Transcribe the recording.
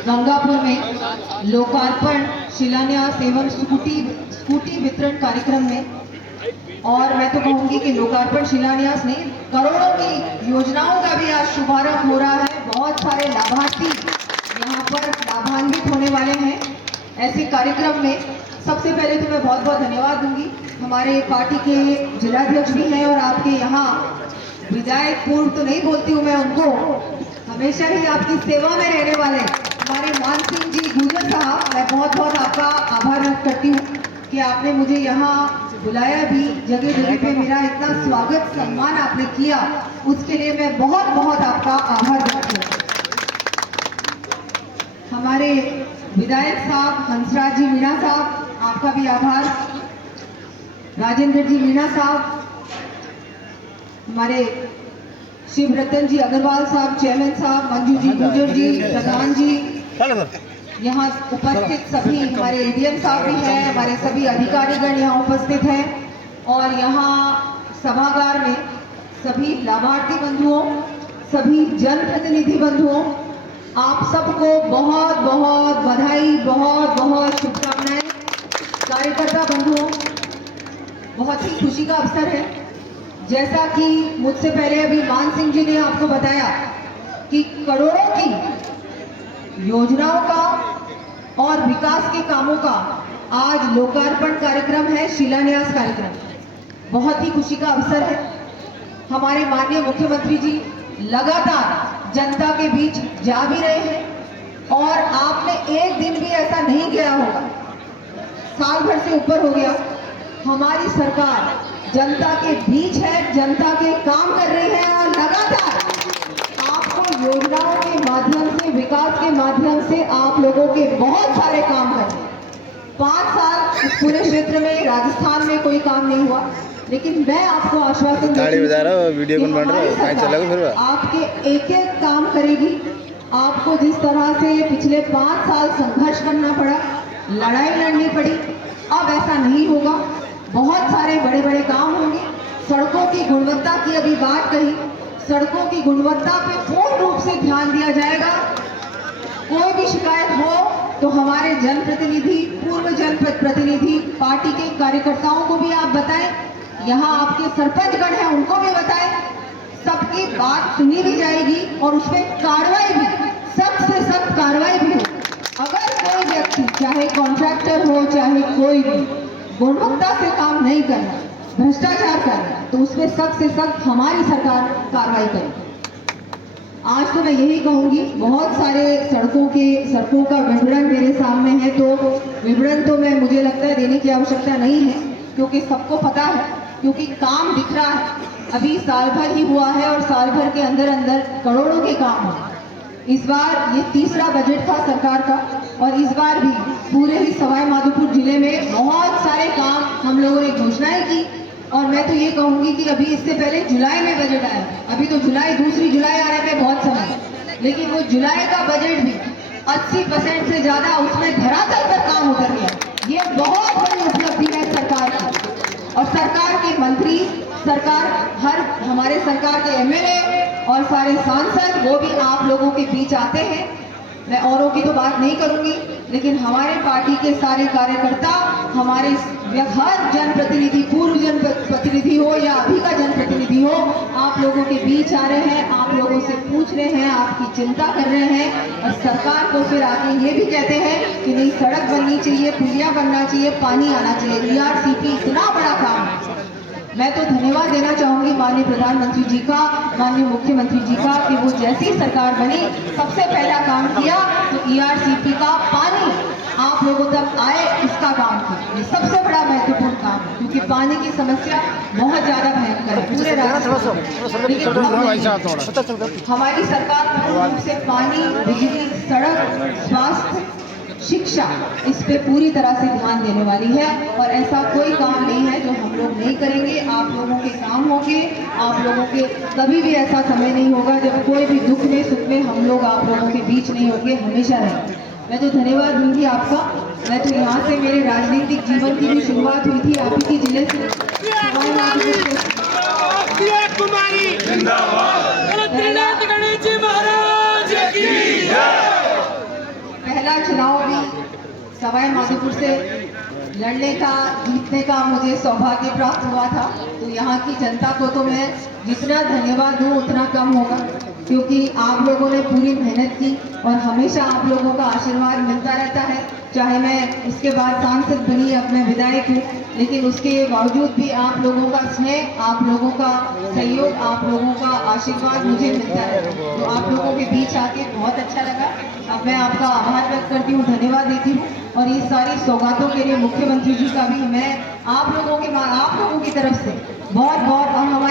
गंगापुर में लोकार्पण, शिलान्यास एवं स्कूटी वितरण कार्यक्रम में। और मैं तो कहूंगी कि लोकार्पण शिलान्यास नहीं, करोड़ों की योजनाओं का भी आज शुभारंभ हो रहा है। बहुत सारे लाभार्थी यहाँ पर लाभान्वित होने वाले हैं ऐसे कार्यक्रम में। सबसे पहले तो मैं बहुत बहुत धन्यवाद दूंगी, हमारे पार्टी के जिलाध्यक्ष भी हैं और आपके यहाँ विधायक पूर्व तो नहीं बोलती हूँ मैं उनको, हमेशा ही आपकी सेवा में रहने वाले हमारे मान सिंह जी गुजर साहब, मैं बहुत बहुत आपका आभार व्यक्त करती हूँ कि आपने मुझे यहाँ बुलाया भी, जगह जगह पे मेरा इतना स्वागत सम्मान आपने किया, उसके लिए मैं बहुत बहुत आपका आभार व्यक्त करती हूँ। हमारे विधायक साहब हंसराज जी मीणा साहब, आपका भी आभार। राजेंद्र जी मीणा साहब, हमारे शिव रतन जी अग्रवाल साहब, चेयरमैन साहब, मंजू जी गुजर जी, प्रधान जी, यहाँ उपस्थित सभी हमारे एडीएम साहब भी हैं, हमारे सभी अधिकारीगण यहाँ उपस्थित हैं। और यहाँ सभागार में सभी लाभार्थी बंधुओं, सभी जनप्रतिनिधि बंधुओं, आप सबको बहुत बहुत बधाई, बहुत बहुत शुभकामनाएं। कार्यकर्ता बंधुओं, बहुत ही खुशी का अवसर है। जैसा कि मुझसे पहले अभी मान सिंह जी ने आपको बताया कि करोड़ों की योजनाओं का और विकास के कामों का आज लोकार्पण कार्यक्रम है, शिलान्यास कार्यक्रम। बहुत ही खुशी का अवसर है। हमारे माननीय मुख्यमंत्री जी लगातार जनता के बीच जा भी रहे हैं और आपने एक दिन भी ऐसा नहीं गया होगा, साल भर से ऊपर हो गया, हमारी सरकार जनता के बीच है, जनता के काम कर रही है और लगातार आपको योजनाओं के माध्यम से, विकास के माध्यम से आप लोगों के बहुत सारे काम कर रहे हैं। 5 साल इस पूरे क्षेत्र में राजस्थान में कोई काम नहीं हुआ, लेकिन मैं आपको आश्वासन देती हूं आपके एक एक काम करेगी। आपको जिस तरह से पिछले 5 साल संघर्ष करना पड़ा, लड़ाई लड़नी पड़ी, अब ऐसा नहीं होगा। बहुत सारे बड़े बड़े काम होंगे। सड़कों की गुणवत्ता की अभी बात कही, सड़कों की गुणवत्ता पे पूर्ण रूप से ध्यान दिया जाएगा। कोई भी शिकायत हो तो हमारे जनप्रतिनिधि, पूर्व जनप्रतिनिधि, पार्टी के कार्यकर्ताओं को भी आप बताएं, यहाँ आपके सरपंचगण हैं उनको भी बताएं, सबकी बात सुनी भी जाएगी और उसमें कार्रवाई भी, सख्त से सख्त कार्रवाई भी हो। अगर कोई व्यक्ति, चाहे कॉन्ट्रैक्टर हो चाहे कोई भी, गुणवत्ता से काम नहीं कर रहा, भ्रष्टाचार कर रहा, तो उसमें सख्त से सख्त हमारी सरकार कार्रवाई करेगी। आज तो मैं यही कहूंगी, बहुत सारे सड़कों का विवरण मेरे सामने है, तो विवरण तो मुझे लगता है देने की आवश्यकता नहीं है, क्योंकि सबको पता है, क्योंकि काम दिख रहा है। अभी साल भर ही हुआ है और साल भर के अंदर अंदर करोड़ों के काम हो। इस बार ये तीसरा बजट था सरकार का और इस बार भी पूरे ही सवाई माधोपुर जिले में बहुत सारे काम हम लोगों ने घोषणाएं की। और मैं तो ये कहूंगी कि अभी इससे पहले जुलाई में बजट आया, अभी तो दूसरी जुलाई आने में बहुत समय, लेकिन वो जुलाई का बजट भी 80% से ज्यादा उसमें धरातल पर काम उतर गया। ये बहुत बड़ी उपलब्धि है सरकार की। और सरकार के मंत्री, हमारे सरकार के एमएलए और सारे सांसद, वो भी आप लोगों के बीच आते हैं। मैं औरों की तो बात नहीं करूंगी, लेकिन हमारे पार्टी के सारे कार्यकर्ता, हमारे हर जनप्रतिनिधि, पूर्व जनप्रतिनिधि हो या अभी का जनप्रतिनिधि हो, आप लोगों के बीच आ रहे हैं, आप लोगों से पूछ रहे हैं, आपकी चिंता कर रहे हैं और सरकार को फिर आके ये भी कहते हैं कि नहीं, सड़क बननी चाहिए, पुलिया बनना चाहिए, पानी आना चाहिए। ERCP इतना बड़ा काम है। मैं तो धन्यवाद देना चाहूंगी माननीय प्रधानमंत्री जी का, माननीय मुख्यमंत्री जी का, कि वो जैसी सरकार बनी सबसे पहला काम किया तो ERCP का पानी आप लोगों तक आए, इसका काम किया। ये सबसे बड़ा महत्वपूर्ण काम है, क्योंकि पानी की समस्या बहुत ज्यादा भयंकर है पूरे राज्य। लेकिन हमारी सरकार पूर्ण रूप से पानी, बिजली, सड़क, स्वास्थ्य, शिक्षा, इस पे पूरी तरह से ध्यान देने वाली है। और ऐसा कोई काम नहीं है जो हम लोग नहीं करेंगे। आप लोगों के काम होंगे, आप लोगों के कभी भी ऐसा समय नहीं होगा जब कोई भी दुख में, सुख में हम लोग आप लोगों के बीच नहीं होंगे, हमेशा रहेंगे। मैं तो धन्यवाद दूंगी आपका। मैं तो यहाँ से मेरे राजनीतिक जीवन की भी शुरुआत हुई थी आप ही के जिले से। सवाई माधोपुर से लड़ने का, जीतने का मुझे सौभाग्य प्राप्त हुआ था। तो यहाँ की जनता को तो मैं जितना धन्यवाद दूँ उतना कम होगा, क्योंकि आप लोगों ने पूरी मेहनत की और हमेशा आप लोगों का आशीर्वाद मिलता रहता है। चाहे मैं उसके बाद सांसद बनी, अब मैं विधायक हूँ, लेकिन उसके बावजूद भी आप लोगों का स्नेह, आप लोगों का सहयोग, आप लोगों का आशीर्वाद मुझे मिलता है। तो आप लोगों के बीच आके बहुत अच्छा लगा। अब मैं आपका आभार व्यक्त करती हूँ, धन्यवाद देती हूँ। और ये सारी सौगातों के लिए मुख्यमंत्री जी का भी मैं आप लोगों की तरफ से बहुत बहुत, और हमारे